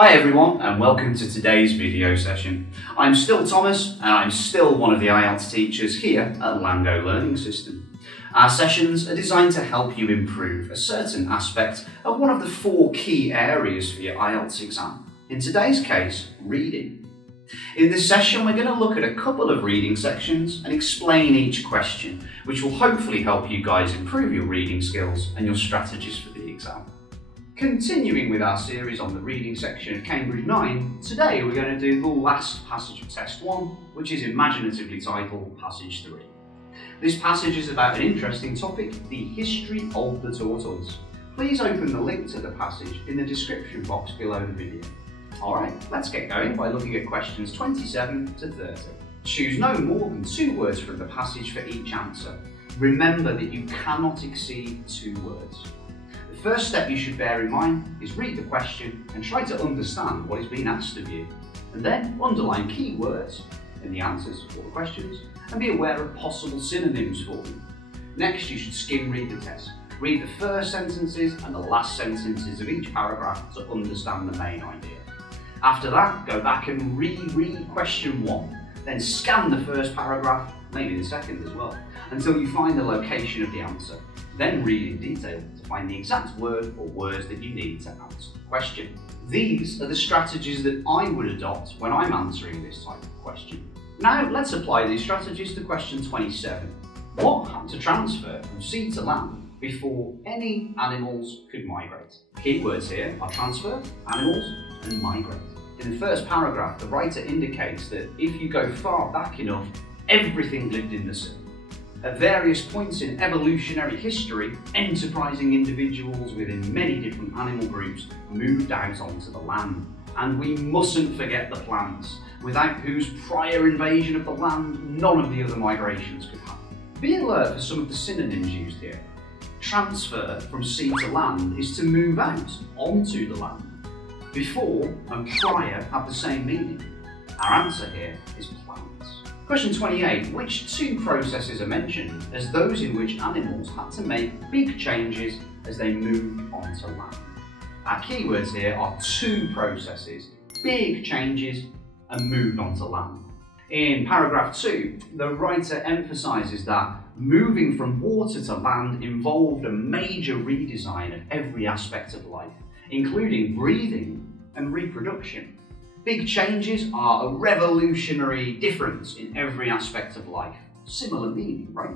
Hi everyone and welcome to today's video session. I'm still Thomas and I'm still one of the IELTS teachers here at LangGo Learning System. Our sessions are designed to help you improve a certain aspect of one of the 4 key areas for your IELTS exam. In today's case, reading. In this session we're going to look at a couple of reading sections and explain each question, which will hopefully help you guys improve your reading skills and your strategies for the exam. Continuing with our series on the reading section of Cambridge 9, today we're going to do the last passage of Test 1, which is imaginatively titled Passage 3. This passage is about an interesting topic, the history of the tortoise. Please open the link to the passage in the description box below the video. Alright, let's get going by looking at questions 27 to 30. Choose no more than 2 words from the passage for each answer. Remember that you cannot exceed 2 words. The first step you should bear in mind is read the question and try to understand what is being asked of you. And then underline key words in the answers for the questions and be aware of possible synonyms for them. Next, you should skim read the test. Read the first sentences and the last sentences of each paragraph to understand the main idea. After that, go back and reread question 1. Then scan the first paragraph, maybe the second as well, until you find the location of the answer. Then read in detail to find the exact word or words that you need to answer the question. These are the strategies that I would adopt when I'm answering this type of question. Now let's apply these strategies to question 27. What had to transfer from sea to land before any animals could migrate? Keywords here are transfer, animals and migrate. In the first paragraph, the writer indicates that if you go far back enough, everything lived in the sea. At various points in evolutionary history, enterprising individuals within many different animal groups moved out onto the land. And we mustn't forget the plants, without whose prior invasion of the land, none of the other migrations could happen. Be alert for some of the synonyms used here. Transfer from sea to land is to move out onto the land. Before and prior have the same meaning. Our answer here is plants. Question 28. Which 2 processes are mentioned as those in which animals had to make big changes as they moved onto land? Our keywords here are 2 processes, big changes and moved onto land. In paragraph 2, the writer emphasises that moving from water to land involved a major redesign of every aspect of life, including breathing and reproduction. Big changes are a revolutionary difference in every aspect of life. Similar meaning, right?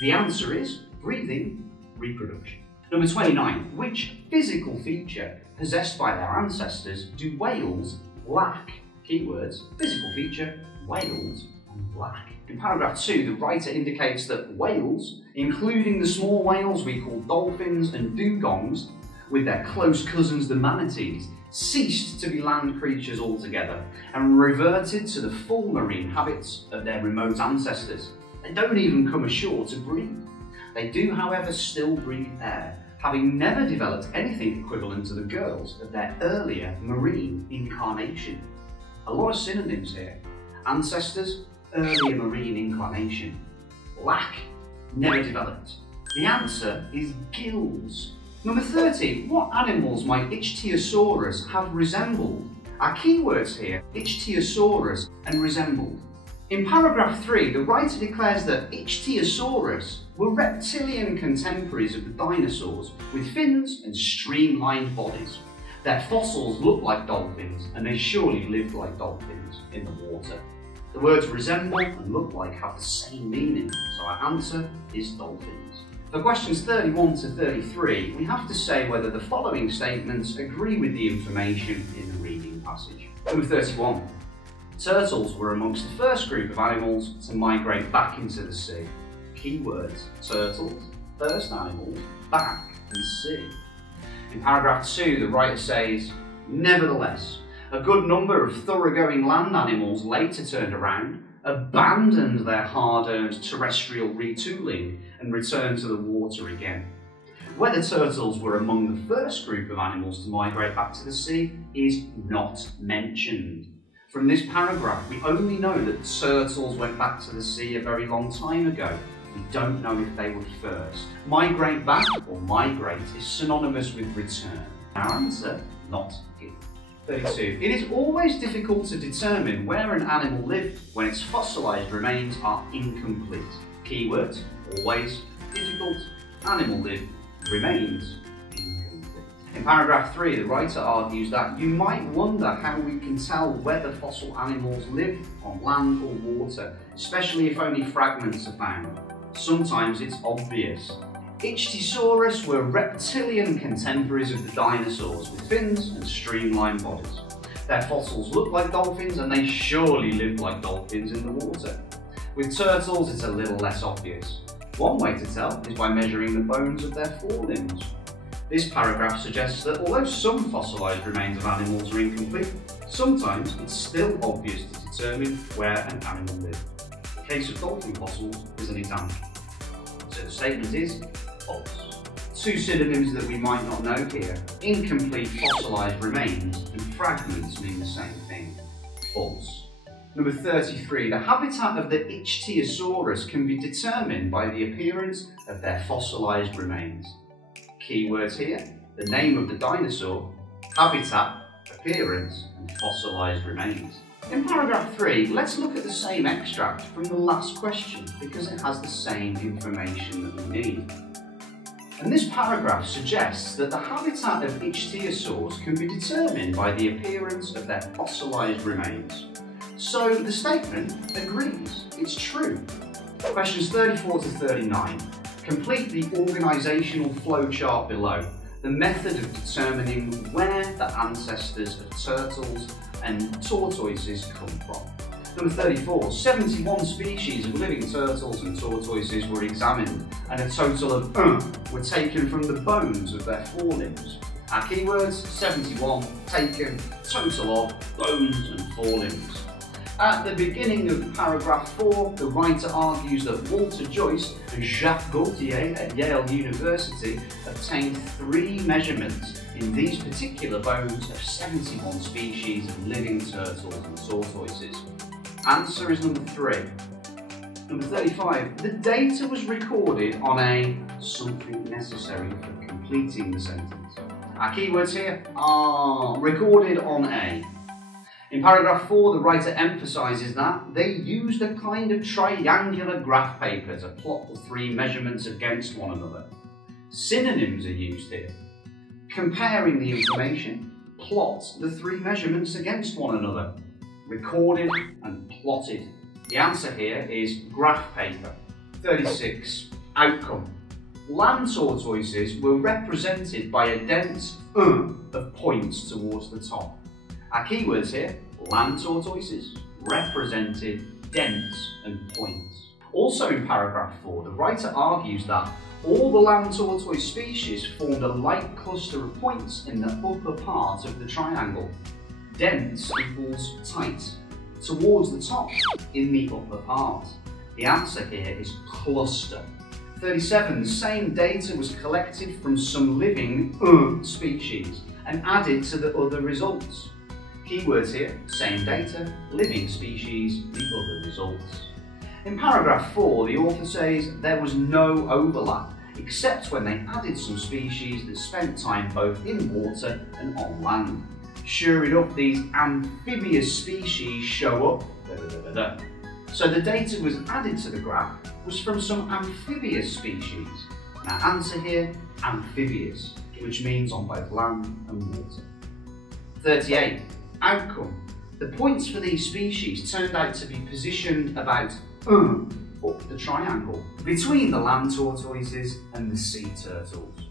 The answer is breathing, reproduction. Number 29. Which physical feature possessed by their ancestors do whales lack? Keywords, physical feature, whales and lack. In paragraph 2, the writer indicates that whales, including the small whales we call dolphins and dugongs, with their close cousins the manatees, ceased to be land creatures altogether and reverted to the full marine habits of their remote ancestors. They don't even come ashore to breathe. They do, however, still breathe air, having never developed anything equivalent to the gills of their earlier marine incarnation. A lot of synonyms here. Ancestors, earlier marine incarnation. Lack, never developed. The answer is gills. Number 30. What animals might Ichthyosaurus have resembled? Our keywords here, Ichthyosaurus and resembled. In paragraph 3, the writer declares that Ichthyosaurus were reptilian contemporaries of the dinosaurs with fins and streamlined bodies. Their fossils look like dolphins and they surely lived like dolphins in the water. The words resemble and look like have the same meaning, so our answer is dolphins. For questions 31 to 33, we have to say whether the following statements agree with the information in the reading passage. Number 31. Turtles were amongst the first group of animals to migrate back into the sea. Keywords, turtles, first animals, back and sea. In paragraph 2, the writer says, nevertheless, a good number of thoroughgoing land animals later turned around, abandoned their hard-earned terrestrial retooling and returned to the water again. Whether turtles were among the first group of animals to migrate back to the sea is not mentioned. From this paragraph, we only know that turtles went back to the sea a very long time ago. We don't know if they were first. Migrate back or migrate is synonymous with return. Our answer, not given. 32. It is always difficult to determine where an animal lived when its fossilised remains are incomplete. Keywords: always, difficult, animal lived, remains, incomplete. In paragraph 3, the writer argues that you might wonder how we can tell whether fossil animals live on land or water, especially if only fragments are found. Sometimes it's obvious. Ichthyosaurus were reptilian contemporaries of the dinosaurs with fins and streamlined bodies. Their fossils look like dolphins and they surely lived like dolphins in the water. With turtles it's a little less obvious. One way to tell is by measuring the bones of their forelimbs. This paragraph suggests that although some fossilised remains of animals are incomplete, sometimes it's still obvious to determine where an animal lived. The case of dolphin fossils is an example. So the statement is false. Two synonyms that we might not know here. Incomplete fossilised remains and fragments mean the same thing. False. Number 33. The habitat of the Ichthyosaurus can be determined by the appearance of their fossilised remains. Keywords here: the name of the dinosaur, habitat, appearance, and fossilised remains. In paragraph 3, let's look at the same extract from the last question because it has the same information that we need. And this paragraph suggests that the habitat of ichthyosaurs can be determined by the appearance of their fossilised remains. So the statement agrees, it's true. Questions 34 to 39. Complete the organisational flowchart below. The method of determining where the ancestors of turtles and tortoises come from. Number 34. 71 species of living turtles and tortoises were examined and a total of were taken from the bones of their forelimbs. Our keywords: 71, taken, total of, bones and forelimbs. At the beginning of paragraph 4, the writer argues that Walter Joyce and Jacques Gaultier at Yale University obtained 3 measurements in these particular bones of 71 species of living turtles and tortoises. Answer is number 3. Number 35. The data was recorded on a something necessary for completing the sentence. Our keywords here are recorded on a. In paragraph 4, the writer emphasises that they used a kind of triangular graph paper to plot the 3 measurements against one another. Synonyms are used here. Comparing the information, plot the 3 measurements against one another. Recorded and plotted. The answer here is graph paper. 36. Outcome. Land tortoises were represented by a dense of points towards the top. Our keywords here: land tortoises, represented, dense and points. Also in paragraph 4, the writer argues that all the land tortoise species formed a light cluster of points in the upper part of the triangle. Dense equals tight. Towards the top, in the upper part. The answer here is cluster. 37. The same data was collected from some living species and added to the other results. Keywords here: same data, living species, the other results. In paragraph 4, the author says there was no overlap, except when they added some species that spent time both in water and on land. Sure enough, these amphibious species show up. So the data was added to the graph was from some amphibious species. And our answer here: amphibious, which means on both land and water. 38. Outcome. The points for these species turned out to be positioned about up the triangle, between the land tortoises and the sea turtles.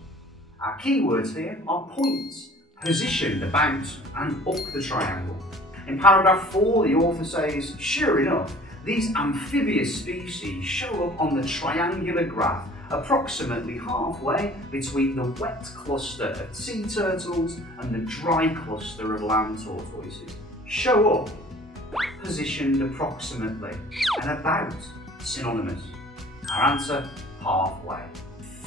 Our keywords here are points, positioned about and up the triangle. In paragraph 4, the author says, sure enough, these amphibious species show up on the triangular graph approximately halfway between the wet cluster of sea turtles and the dry cluster of land tortoises. Show up, positioned approximately, and about, synonymous. Our answer: halfway.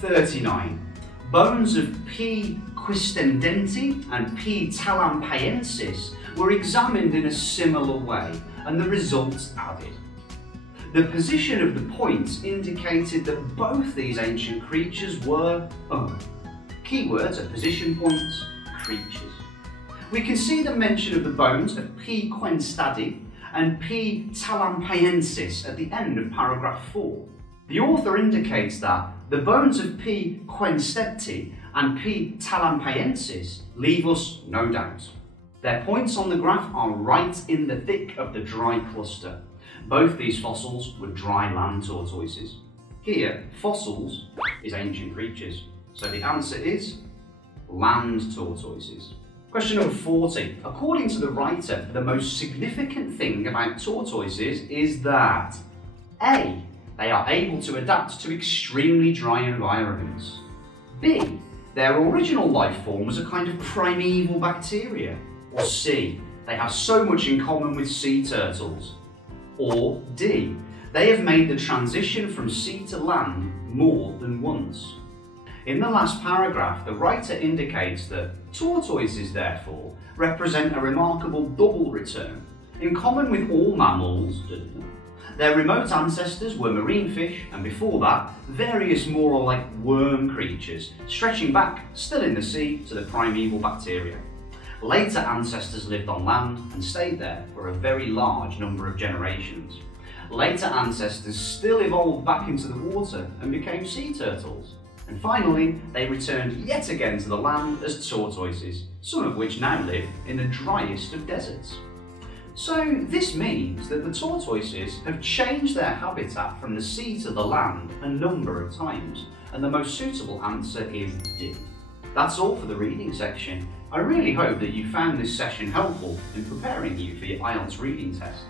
39. Bones of P. quistendenti and P. talampaiensis were examined in a similar way, and the results added. The position of the points indicated that both these ancient creatures were Keywords are position points, creatures. we can see the mention of the bones of P.E.N.T and P.E.N.T at the end of paragraph 4. The author indicates that the bones of P.E.N.T and P.E.N.T leave us no doubt. Their points on the graph are right in the thick of the dry cluster. Both these fossils were dry land tortoises. Here, fossils is ancient creatures, so the answer is land tortoises. Question number 40. According to the writer, the most significant thing about tortoises is that A. They are able to adapt to extremely dry environments. B. Their original life form was a kind of primeval bacteria. Or C. They have so much in common with sea turtles. Or D. They have made the transition from sea to land more than once. In the last paragraph, the writer indicates that tortoises, therefore, represent a remarkable double return. In common with all mammals, their remote ancestors were marine fish, and before that, various more or like worm creatures, stretching back, still in the sea, to the primeval bacteria. Later ancestors lived on land and stayed there for a very large number of generations. Later ancestors still evolved back into the water and became sea turtles. And finally, they returned yet again to the land as tortoises, some of which now live in the driest of deserts. So this means that the tortoises have changed their habitat from the sea to the land a number of times, and the most suitable answer is D. That's all for the reading section. I really hope that you found this session helpful in preparing you for your IELTS reading test.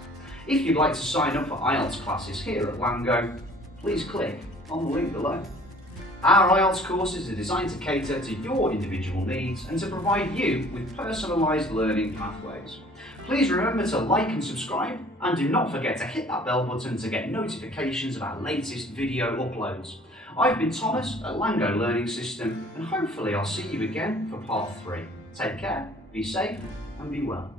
If you'd like to sign up for IELTS classes here at LangGo, please click on the link below. Our IELTS courses are designed to cater to your individual needs and to provide you with personalised learning pathways. Please remember to like and subscribe, and do not forget to hit that bell button to get notifications of our latest video uploads. I've been Thomas at LangGo Learning System, and hopefully I'll see you again for part 3. Take care, be safe and be well.